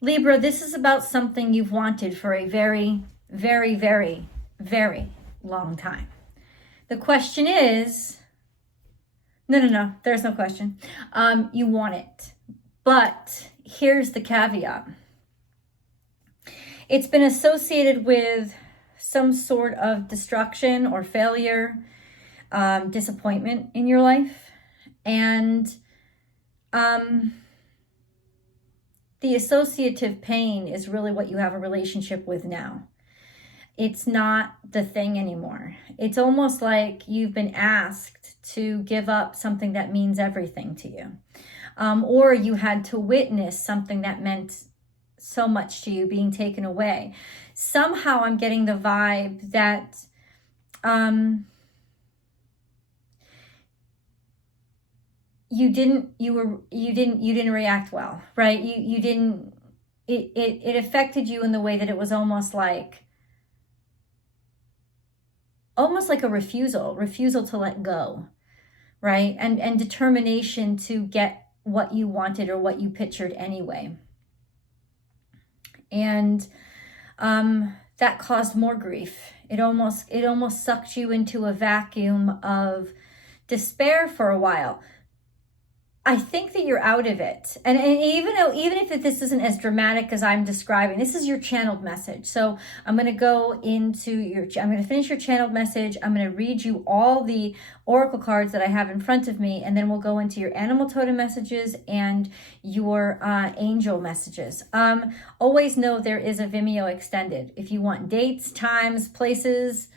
Libra, this is about something you've wanted for a very, very, very, very long time. The question is, no, there's no question. You want it. But here's the caveat. It's been associated with some sort of destruction or failure, disappointment in your life. And the associative pain is really what you have a relationship with now. It's not the thing anymore. It's almost like you've been asked to give up something that means everything to you. Or you had to witness something that meant so much to you being taken away. Somehow I'm getting the vibe that you didn't react well, right? It affected you in the way that it was almost like a refusal to let go, right? And determination to get what you wanted or what you pictured anyway. And that caused more grief. It almost sucked you into a vacuum of despair for a while. I think that you're out of it. And even if this isn't as dramatic as I'm describing, this is your channeled message. So I'm going to I'm going to finish your channeled message. I'm going to read you all the oracle cards that I have in front of me, and then we'll go into your animal totem messages and your angel messages. Always know there is a Vimeo extended. If you want dates, times, places,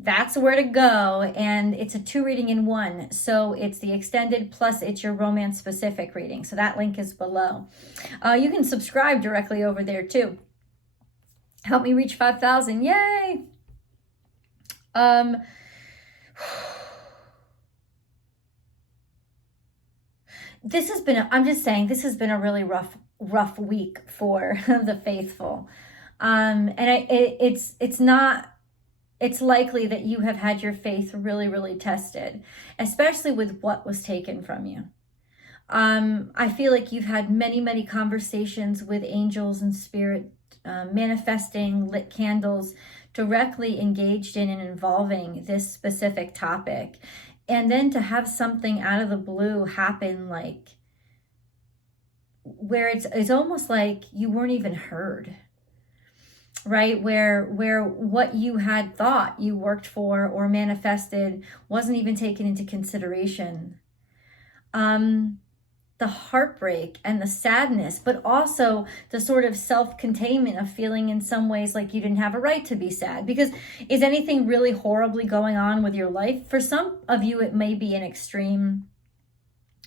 that's where to go. And it's a 2 reading in 1. So it's the extended plus it's your romance specific reading. So that link is below. You can subscribe directly over there too. Help me reach 5,000. Yay. This has been a really rough week for the faithful. It's likely that you have had your faith really, really tested, especially with what was taken from you. I feel like you've had many, many conversations with angels and spirit, manifesting lit candles, directly engaged in and involving this specific topic. And then to have something out of the blue happen, like where it's almost like you weren't even heard. Right? Where what you had thought you worked for or manifested wasn't even taken into consideration. The heartbreak and the sadness, but also the sort of self-containment of feeling in some ways like you didn't have a right to be sad. Because is anything really horribly going on with your life? For some of you, it may be an extreme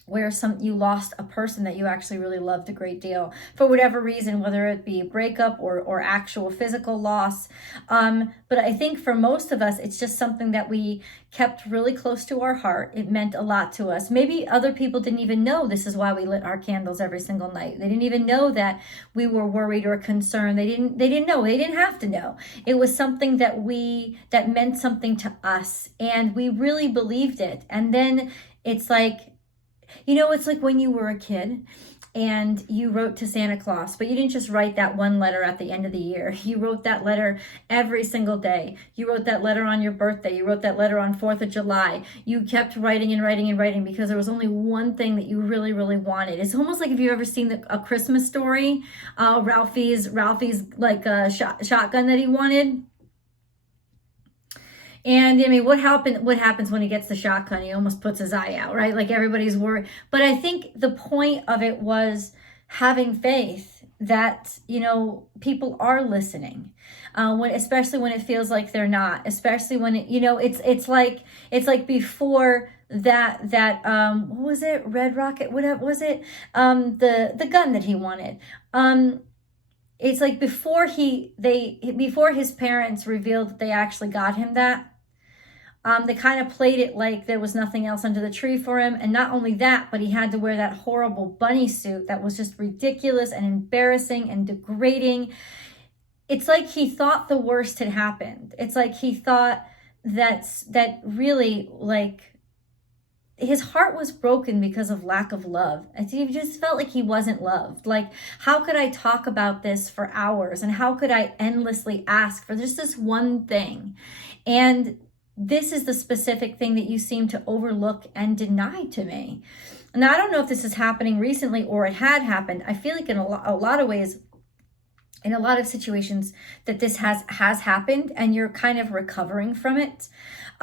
where you lost a person that you actually really loved a great deal for whatever reason, whether it be a breakup or actual physical loss. But I think for most of us, it's just something that we kept really close to our heart. It meant a lot to us. Maybe other people didn't even know this is why we lit our candles every single night. They didn't even know that we were worried or concerned. They didn't know. They didn't have to know. It was something that meant something to us, and we really believed it. And then it's like, it's like when you were a kid and you wrote to Santa Claus, but you didn't just write that one letter at the end of the year. You wrote that letter every single day. You wrote that letter on your birthday. You wrote that letter on 4th of July. You kept writing and writing and writing because there was only one thing that you really, really wanted. It's almost like if you've ever seen a Christmas Story, Ralphie's like shotgun that he wanted. And I mean, what happens when he gets the shotgun? He almost puts his eye out, right? Like everybody's worried. But I think the point of it was having faith that, people are listening. Especially when it feels like they're not, especially when it's like before that what was it? Red Rocket, what was it? The gun that he wanted. It's like before his parents revealed that they actually got him that. They kind of played it like there was nothing else under the tree for him. And not only that, but he had to wear that horrible bunny suit that was just ridiculous and embarrassing and degrading. It's like he thought the worst had happened. It's like he thought that really, like, his heart was broken because of lack of love. And he just felt like he wasn't loved. Like, how could I talk about this for hours? And how could I endlessly ask for just this one thing? And this is the specific thing that you seem to overlook and deny to me. Now, I don't know if this is happening recently or it had happened. I feel like in a lot of ways, in a lot of situations, that this has happened and you're kind of recovering from it.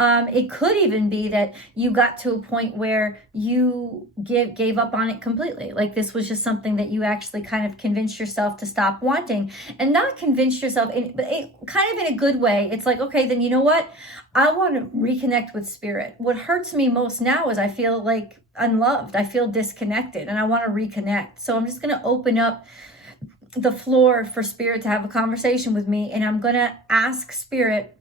It could even be that you got to a point where you gave up on it completely. Like, this was just something that you actually kind of convinced yourself to stop wanting, and not convinced yourself, but kind of in a good way. It's like, okay, then you know what? I want to reconnect with spirit. What hurts me most now is I feel like unloved. I feel disconnected, and I want to reconnect. So I'm just going to open up the floor for spirit to have a conversation with me, and I'm going to ask spirit,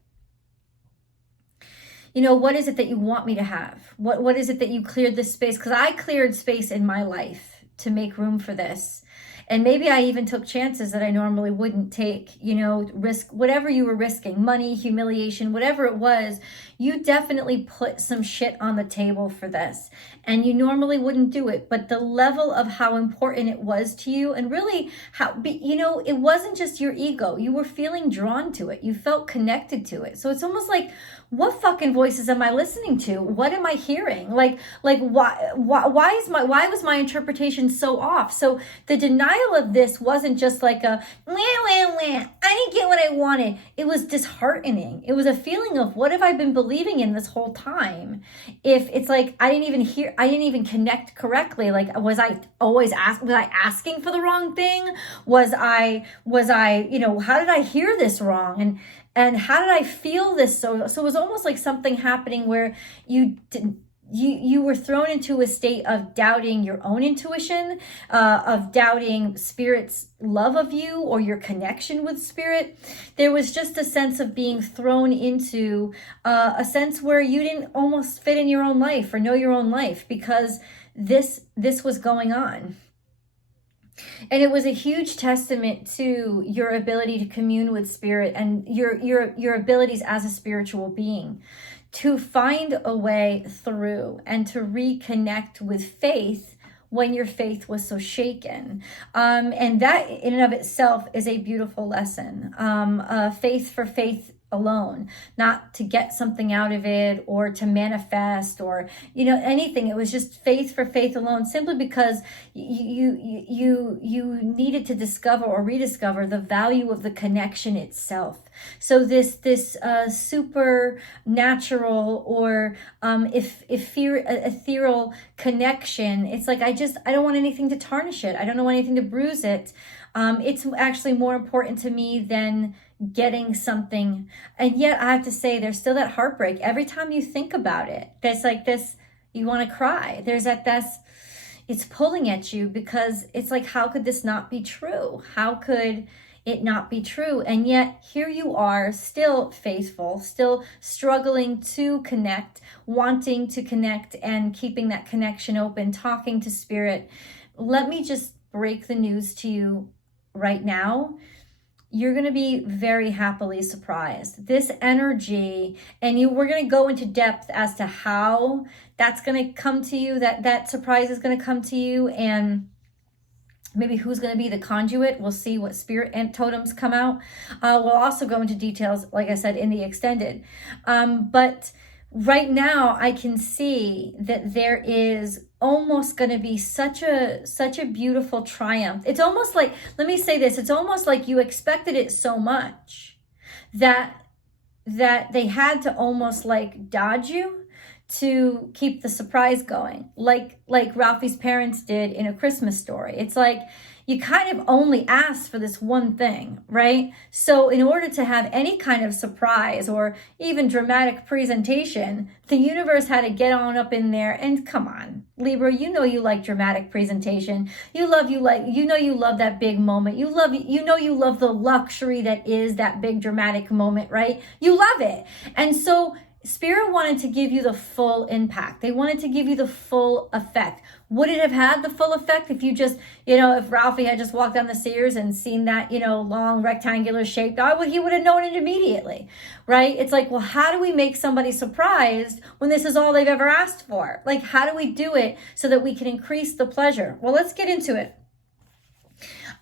you know, what is it that you want me to have? What is it that you cleared this space? Because I cleared space in my life to make room for this. And maybe I even took chances that I normally wouldn't take, you know, risk whatever you were risking, money, humiliation, whatever it was. You definitely put some shit on the table for this, and you normally wouldn't do it. But the level of how important it was to you, and really how, you know, it wasn't just your ego. You were feeling drawn to it. You felt connected to it. So it's almost like, what fucking voices am I listening to? What am I hearing? Like why was my interpretation so off? So the denial of this wasn't just like a wah, wah, wah, I didn't get what I wanted. It was disheartening. It was a feeling of, what have I been believing in this whole time? If it's like I didn't even connect correctly. Like, was I asking for the wrong thing? Was I, you know, how did I hear this wrong? And how did I feel this? So it was almost like something happening where you were thrown into a state of doubting your own intuition, of doubting spirit's love of you or your connection with spirit. There was just a sense of being thrown into a sense where you didn't almost fit in your own life or know your own life, because this was going on. And it was a huge testament to your ability to commune with spirit and your abilities as a spiritual being, to find a way through and to reconnect with faith when your faith was so shaken. And that in and of itself is a beautiful lesson. Faith for faith alone, not to get something out of it or to manifest or, you know, anything. It was just faith for faith alone, simply because you needed to discover or rediscover the value of the connection itself. So this supernatural or ethereal connection, it's like, I don't want anything to tarnish it. I don't want anything to bruise it. It's actually more important to me than getting something. And yet I have to say, there's still that heartbreak every time you think about it. There's like this, you want to cry. There's this, it's pulling at you, because it's like, how could this not be true? How could it not be true? And yet here you are, still faithful, still struggling to connect, wanting to connect and keeping that connection open, talking to spirit. Let me just break the news to you right now. You're going to be very happily surprised. This energy, and we're going to go into depth as to how that's going to come to you, that surprise is going to come to you, and maybe who's going to be the conduit. We'll see what spirit and totems come out. We'll also go into details, like I said, in the extended. But right now I can see that there is almost going to be such a beautiful triumph. It's almost like, let me say this, it's almost like you expected it so much that they had to almost like dodge you to keep the surprise going, like Ralphie's parents did in A Christmas Story. It's like you kind of only asked for this one thing, right? So in order to have any kind of surprise or even dramatic presentation, the universe had to get on up in there. And come on, Libra, you know you like dramatic presentation. You love that big moment. You love the luxury that is that big dramatic moment, right? You love it. And so Spirit wanted to give you the full impact. They wanted to give you the full effect. Would it have had the full effect if you just, if Ralphie had just walked down the stairs and seen that, long rectangular shape, he would have known it immediately, right? It's like, well, how do we make somebody surprised when this is all they've ever asked for? Like, how do we do it so that we can increase the pleasure? Well, let's get into it.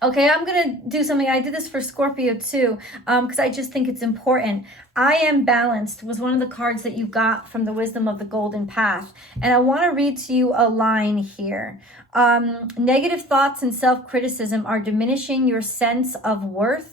Okay, I'm going to do something. I did this for Scorpio too, because I just think it's important. I Am Balanced was one of the cards that you got from the Wisdom of the Golden Path. And I want to read to you a line here. Negative thoughts and self-criticism are diminishing your sense of worth.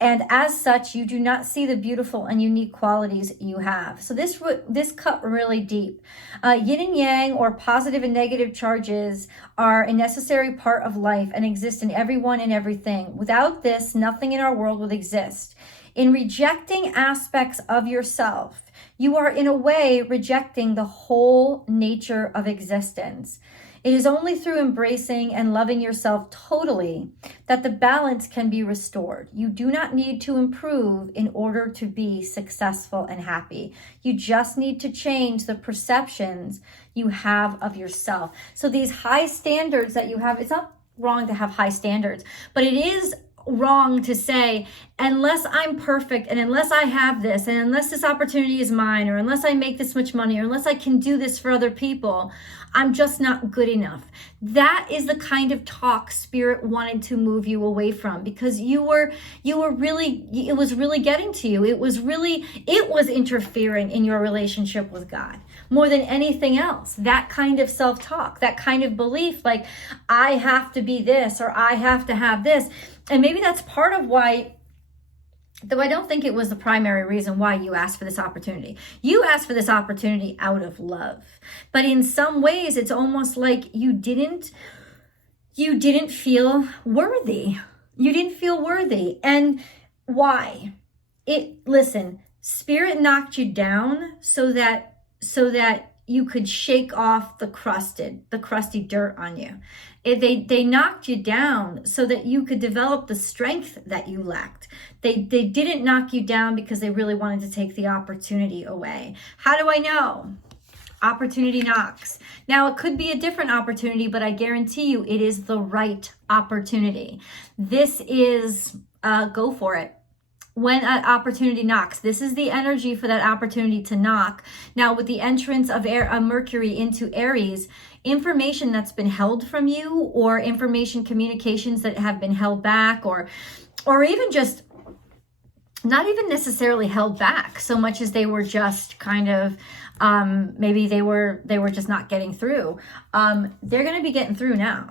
And as such, you do not see the beautiful and unique qualities you have. So this cut really deep. Yin and yang, or positive and negative charges, are a necessary part of life and exist in everyone and everything. Without this, nothing in our world would exist. In rejecting aspects of yourself, you are in a way rejecting the whole nature of existence. It is only through embracing and loving yourself totally that the balance can be restored. You do not need to improve in order to be successful and happy. You just need to change the perceptions you have of yourself. So these high standards that you have, it's not wrong to have high standards, but it is wrong to say, unless I'm perfect and unless I have this and unless this opportunity is mine or unless I make this much money or unless I can do this for other people, I'm just not good enough. That is the kind of talk Spirit wanted to move you away from, because it was really getting to you. It was interfering in your relationship with God more than anything else. That kind of self-talk, that kind of belief, like I have to be this or I have to have this. And maybe that's part of why, though I don't think it was the primary reason why you asked for this opportunity. You asked for this opportunity out of love. But in some ways, it's almost like you didn't feel worthy. You didn't feel worthy. And why? Listen, Spirit knocked you down so that you could shake off the crusty dirt on you. They knocked you down so that you could develop the strength that you lacked. They didn't knock you down because they really wanted to take the opportunity away. How do I know? Opportunity knocks. Now, it could be a different opportunity, but I guarantee you it is the right opportunity. This is, go for it. When an opportunity knocks, this is the energy for that opportunity to knock. Now, with the entrance of Mercury into Aries, information that's been held from you, or communications that have been held back, or even just not even necessarily held back so much as they were just kind of maybe they were just not getting through. They're going to be getting through now.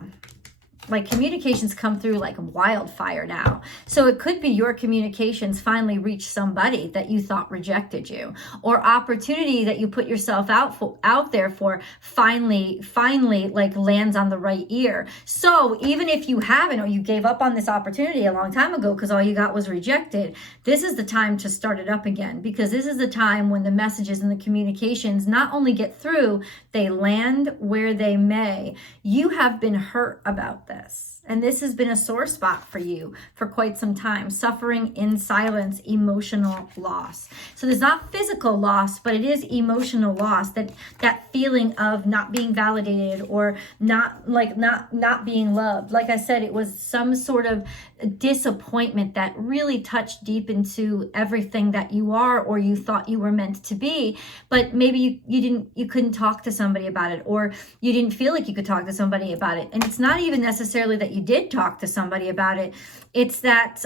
Like, communications come through like wildfire now. So it could be your communications finally reach somebody that you thought rejected you, or opportunity that you put yourself out there for finally like lands on the right ear. So even if you haven't, or you gave up on this opportunity a long time ago because all you got was rejected, this is the time to start it up again, because this is the time when the messages and the communications not only get through, they land where they may. You have been hurt about this. And this has been a sore spot for you for quite some time. Suffering in silence, emotional loss. So there's not physical loss, but it is emotional loss. That feeling of not being validated, or not being loved. Like I said, it was some sort of disappointment that really touched deep into everything that you are, or you thought you were meant to be. But maybe you couldn't talk to somebody about it, or you didn't feel like you could talk to somebody about it. And it's not even necessarily that you did talk to somebody about it. It's that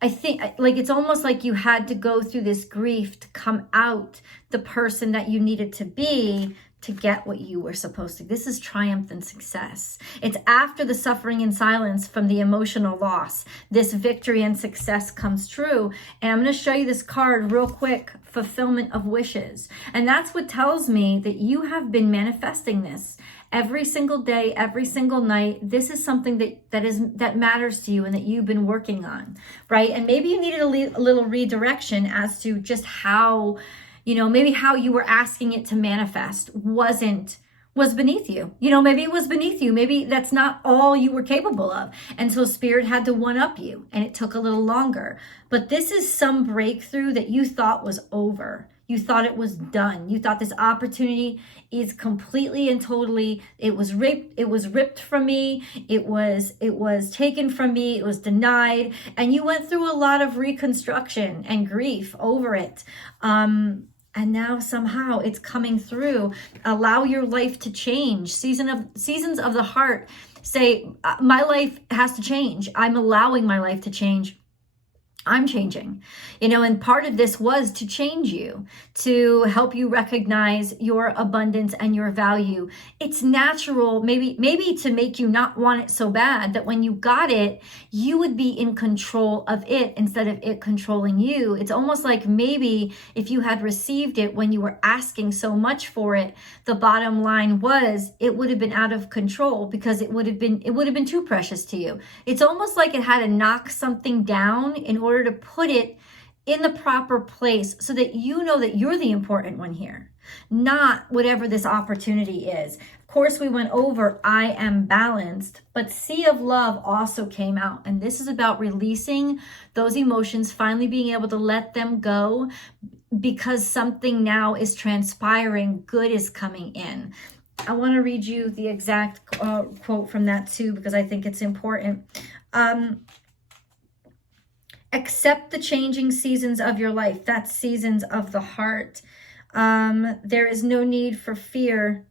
I think, like, it's almost like you had to go through this grief to come out the person that you needed to be to get what you were supposed to. This is triumph and success. It's after the suffering in silence from the emotional loss, this victory and success comes true. And I'm going to show you this card real quick, fulfillment of wishes. And that's what tells me that you have been manifesting this every single day, every single night. This is something that matters to you and that you've been working on, right? And maybe you needed a little redirection as to just how, maybe how you were asking it to manifest wasn't was beneath you. You know, maybe it was beneath you. Maybe that's not all you were capable of. And so Spirit had to one-up you, and it took a little longer. But this is some breakthrough that you thought was over. You thought it was done. You thought this opportunity is completely and totally, it was ripped from me. It was taken from me. It was denied. And you went through a lot of reconstruction and grief over it. And now somehow it's coming through. Allow your life to change. Seasons of the heart say, my life has to change. I'm allowing my life to change. I'm changing, you know, and part of this was to change you, to help you recognize your abundance and your value. It's natural, maybe to make you not want it so bad that when you got it, you would be in control of it instead of it controlling you. It's almost like maybe if you had received it when you were asking so much for it, the bottom line was it would have been out of control because it would have been too precious to you. It's almost like it had to knock something down in order to put it in the proper place so that you know that you're the important one here, not whatever this opportunity is. Of course, we went over I am balanced, but Sea of Love also came out. And this is about releasing those emotions, finally being able to let them go because something now is transpiring. Good is coming in. I want to read you the exact quote from that too, because I think it's important. Accept the changing seasons of your life. That's seasons of the heart. There is no need for fear.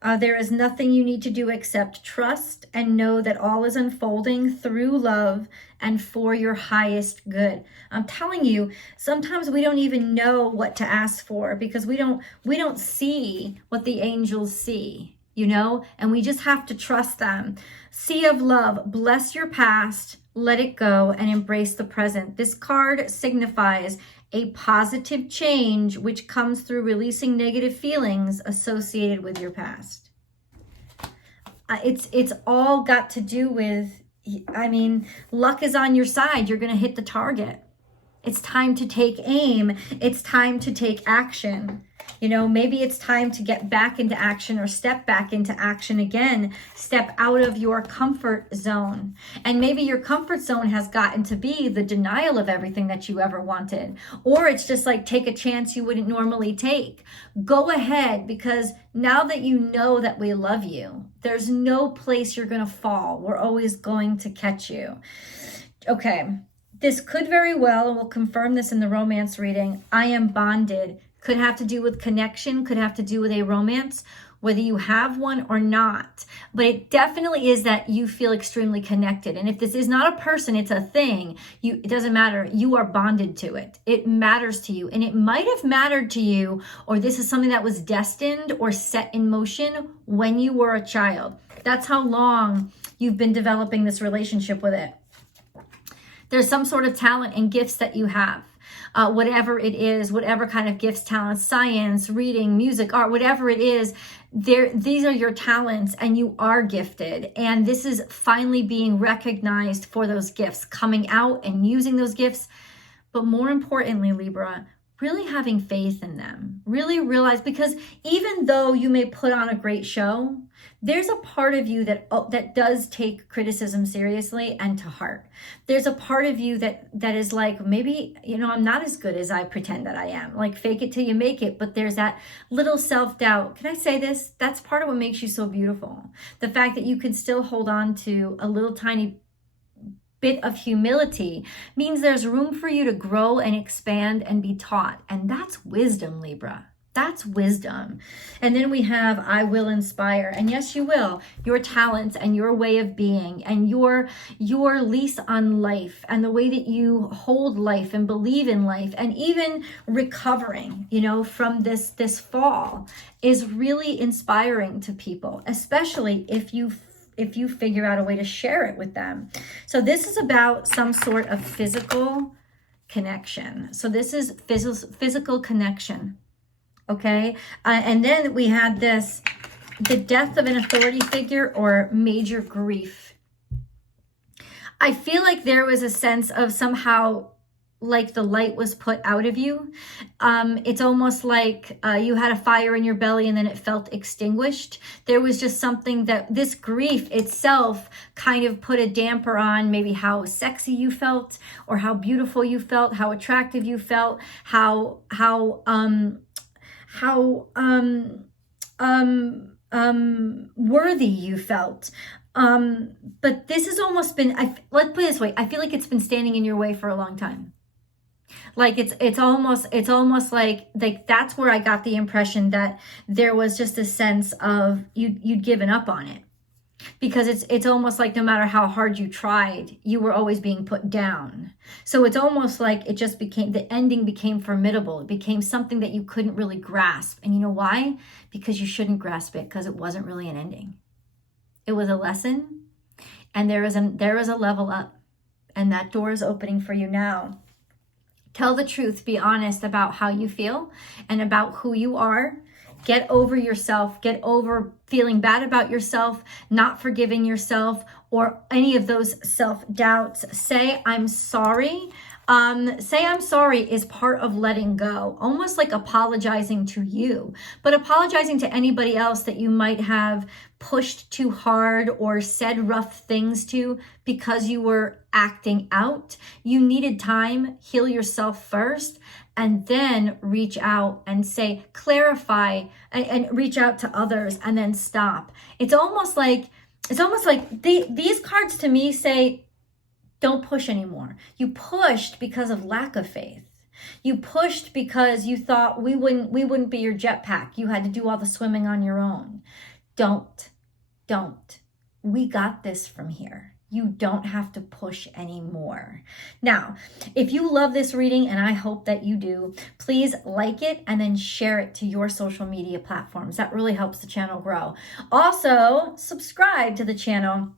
There is nothing you need to do except trust and know that all is unfolding through love and for your highest good. I'm telling you, sometimes we don't even know what to ask for because we don't see what the angels see, you know, and we just have to trust them. Sea of Love, bless your past, let it go, and embrace the present. This card signifies a positive change which comes through releasing negative feelings associated with your past. It's all got to do with, I mean, luck is on your side. You're going to hit the target. It's time to take aim. It's time to take action. You know, maybe it's time to get back into action or step back into action again. Step out of your comfort zone. And maybe your comfort zone has gotten to be the denial of everything that you ever wanted. Or it's just like take a chance you wouldn't normally take. Go ahead, because now that you know that we love you, there's no place you're going to fall. We're always going to catch you. Okay, this could very well, and we'll confirm this in the romance reading, I am bonded. Could have to do with connection, could have to do with a romance, whether you have one or not. But it definitely is that you feel extremely connected. And if this is not a person, it's a thing, it doesn't matter. You are bonded to it. It matters to you. And it might have mattered to you, or this is something that was destined or set in motion when you were a child. That's how long you've been developing this relationship with it. There's some sort of talent and gifts that you have. Whatever it is, whatever kind of gifts, talents, science, reading, music, art, whatever it is, these are your talents and you are gifted. And this is finally being recognized for those gifts, coming out and using those gifts. But more importantly, Libra, really having faith in them. Really realize, because even though you may put on a great show, there's a part of you that does take criticism seriously and to heart. There's a part of you that is like, maybe, you know, I'm not as good as I pretend that I am. Like, fake it till you make it. But there's that little self-doubt. Can I say this? That's part of what makes you so beautiful. The fact that you can still hold on to a little tiny bit of humility means there's room for you to grow and expand and be taught. And that's wisdom, Libra. That's wisdom. And then we have I will inspire. And yes, you will. Your talents and your way of being and your lease on life and the way that you hold life and believe in life and even recovering, you know, from this fall is really inspiring to people, especially if you figure out a way to share it with them. So this is about some sort of physical connection. So this is physical connection. Okay, and then we had this, the death of an authority figure or major grief. I feel like there was a sense of somehow like the light was put out of you. It's almost like you had a fire in your belly and then it felt extinguished. There was just something that this grief itself kind of put a damper on maybe how sexy you felt, or how beautiful you felt, how attractive you felt, how worthy you felt. But this has almost been, let's put it this way, I feel like it's been standing in your way for a long time. Like it's almost like that's where I got the impression that there was just a sense of you'd given up on it, because it's almost like no matter how hard you tried, you were always being put down. So it's almost like it just became, the ending became formidable. It became something that you couldn't really grasp. And you know why? Because you shouldn't grasp it, because it wasn't really an ending. It was a lesson, and there is a level up, and that door is opening for you now. Tell the truth, be honest about how you feel and about who you are. Get over yourself, get over feeling bad about yourself, not forgiving yourself, or any of those self-doubts. Say, I'm sorry. Say I'm sorry is part of letting go, almost like apologizing to you, but apologizing to anybody else that you might have pushed too hard or said rough things to because you were acting out. You needed time, heal yourself first, and then reach out and say, clarify, and reach out to others, and then stop. It's almost like these cards to me say, don't push anymore. You pushed because of lack of faith. You pushed because you thought we wouldn't be your jetpack. You had to do all the swimming on your own. Don't. We got this from here. You don't have to push anymore. Now, if you love this reading, and I hope that you do, please like it and then share it to your social media platforms. That really helps the channel grow. Also, subscribe to the channel,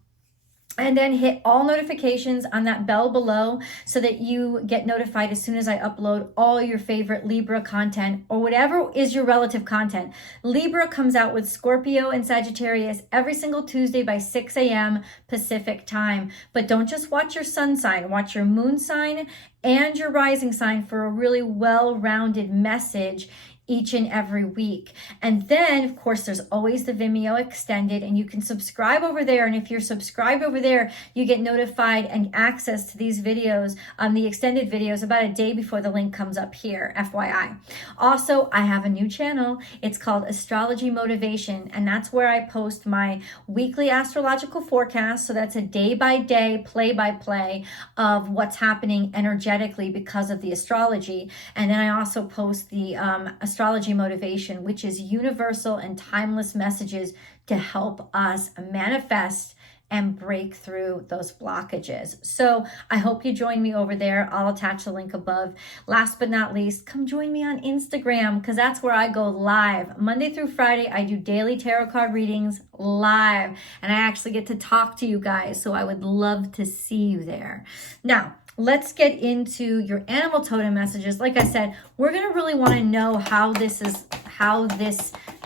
and then hit all notifications on that bell below so that you get notified as soon as I upload all your favorite Libra content, or whatever is your relative content. Libra comes out with Scorpio and Sagittarius every single Tuesday by 6 a.m. Pacific time. But don't just watch your sun sign, watch your moon sign and your rising sign for a really well-rounded message each and every week. And then, of course, there's always the Vimeo extended, and you can subscribe over there. And if you're subscribed over there, you get notified and access to these videos, the extended videos, about a day before the link comes up here, FYI. Also, I have a new channel. It's called Astrology Motivation, and that's where I post my weekly astrological forecast. So that's a day-by-day, play-by-play of what's happening energetically because of the astrology. And then I also post the Astrology Motivation, which is universal and timeless messages to help us manifest and break through those blockages. So I hope you join me over there. I'll attach the link above. Last but not least, come join me on Instagram, because that's where I go live. Monday through Friday, I do daily tarot card readings live, and I actually get to talk to you guys. So I would love to see you there. Now, let's get into your animal totem messages. Like I said, we're going to really want to know how this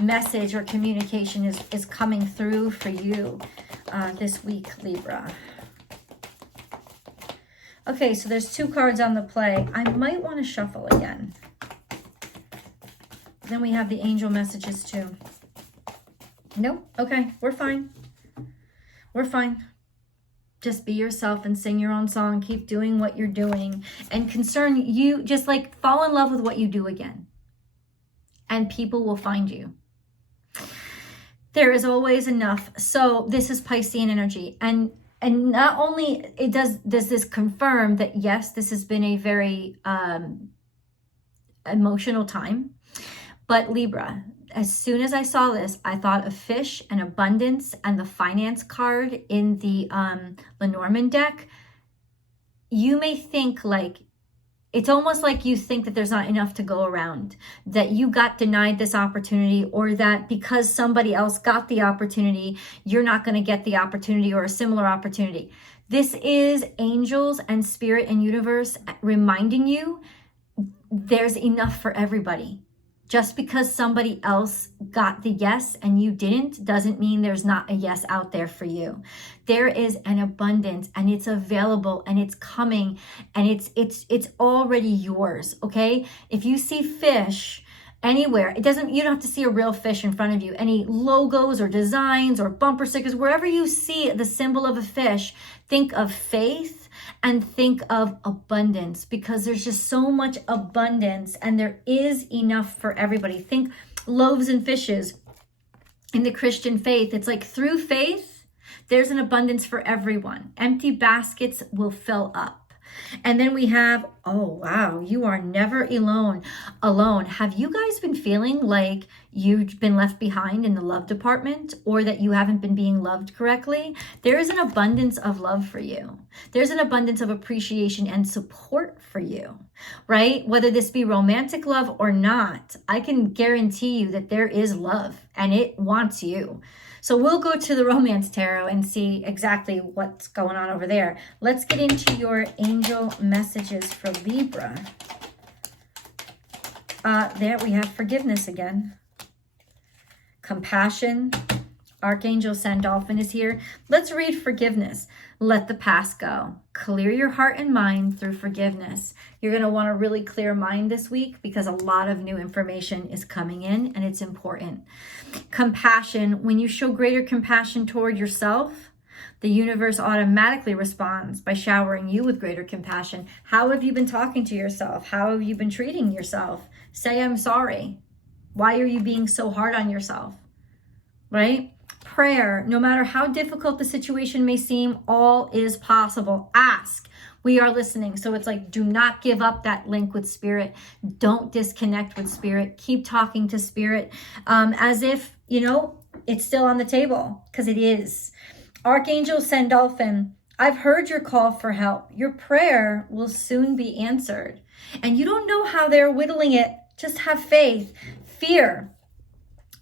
message or communication is coming through for you this week, Libra. Okay, so there's 2 cards on the play. I might want to shuffle again. Then we have the angel messages too. Nope. Okay, we're fine. We're fine. Just be yourself and sing your own song. Keep doing what you're doing. And just like fall in love with what you do again. And people will find you. There is always enough. So this is Piscean energy. And not only does this confirm that, yes, this has been a very emotional time. But Libra, as soon as I saw this, I thought of fish and abundance and the finance card in the Lenormand deck. You may think like, it's almost like you think that there's not enough to go around, that you got denied this opportunity, or that because somebody else got the opportunity, you're not going to get the opportunity or a similar opportunity. This is angels and spirit and universe reminding you there's enough for everybody. Just because somebody else got the yes and you didn't doesn't mean there's not a yes out there for you. There is an abundance, and it's available, and it's coming, and it's already yours, okay? If you see fish anywhere, you don't have to see a real fish in front of you. Any logos or designs or bumper stickers, wherever you see the symbol of a fish, think of faith and think of abundance, because there's just so much abundance and there is enough for everybody. Think loaves and fishes in the Christian faith. It's like through faith, there's an abundance for everyone. Empty baskets will fill up. And then we have, oh, wow, you are never alone. Have you guys been feeling like you've been left behind in the love department, or that you haven't been being loved correctly? There is an abundance of love for you. There's an abundance of appreciation and support for you, right? Whether this be romantic love or not, I can guarantee you that there is love and it wants you. So we'll go to the Romance Tarot and see exactly what's going on over there. Let's get into your angel messages for Libra. There we have forgiveness again. Compassion. Archangel Sandalphon is here. Let's read forgiveness. Let the past go. Clear your heart and mind through forgiveness. You're going to want a really clear mind this week, because a lot of new information is coming in and it's important. Compassion. When you show greater compassion toward yourself, the universe automatically responds by showering you with greater compassion. How have you been talking to yourself? How have you been treating yourself? Say, I'm sorry. Why are you being so hard on yourself? Right? Prayer. No matter how difficult the situation may seem, all is possible. Ask. We are listening. So it's like, do not give up that link with spirit. Don't disconnect with spirit. Keep talking to spirit as if, it's still on the table, because it is. Archangel Sandalphon, I've heard your call for help. Your prayer will soon be answered. And you don't know how they're whittling it. Just have faith. Fear.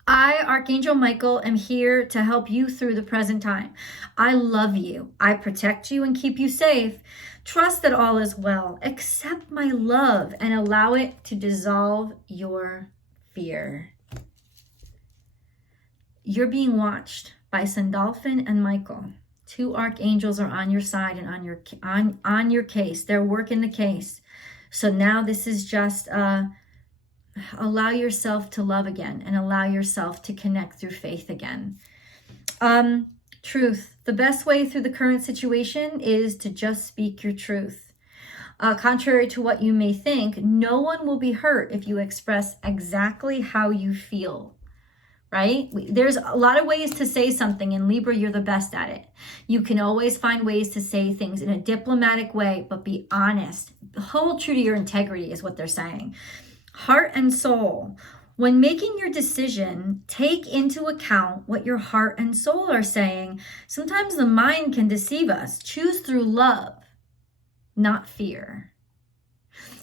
I, Archangel Michael, am here to help you through the present time. I love you. I protect you and keep you safe. Trust that all is well. Accept my love and allow it to dissolve your fear. You're being watched by Sandalphon and Michael. Two archangels are on your side and on your case. They're working the case. So now this is just allow yourself to love again, and allow yourself to connect through faith again. Truth. The best way through the current situation is to just speak your truth. Contrary to what you may think, no one will be hurt if you express exactly how you feel, right? There's a lot of ways to say something, and Libra, you're the best at it. You can always find ways to say things in a diplomatic way, but be honest. Hold true to your integrity is what they're saying. Heart and soul. When making your decision, take into account what your heart and soul are saying. Sometimes the mind can deceive us. Choose through love, not fear.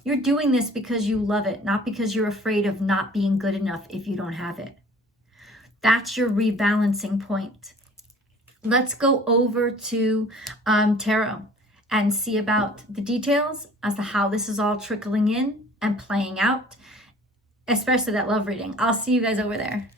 You're doing this because you love it, not because you're afraid of not being good enough if you don't have it. That's your rebalancing point. Let's go over to tarot and see about the details as to how this is all trickling in and playing out, especially that love reading. I'll see you guys over there.